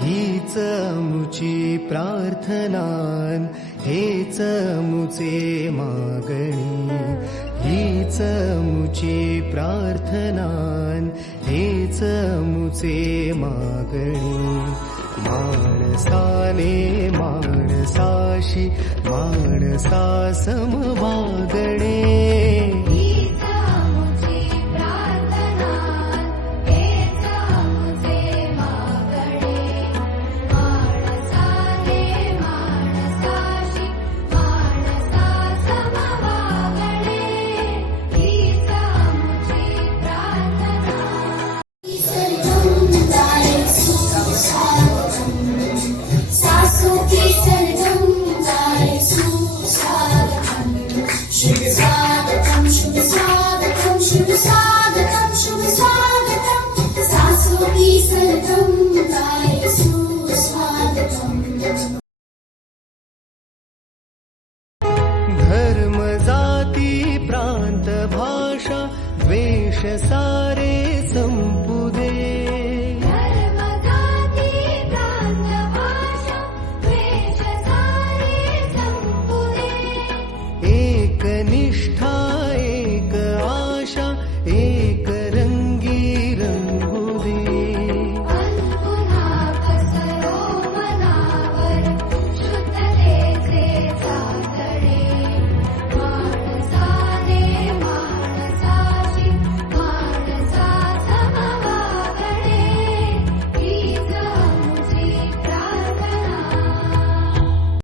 हीच मुची प्रार्थनान, हेच मुचे मागणी. हीच मुची प्रार्थनान, हेच मुचे मागणी. माणसाने माणसाशी माणसा समवागणे. धर्म जाती प्रांत भाषा द्वेष सारे संपू.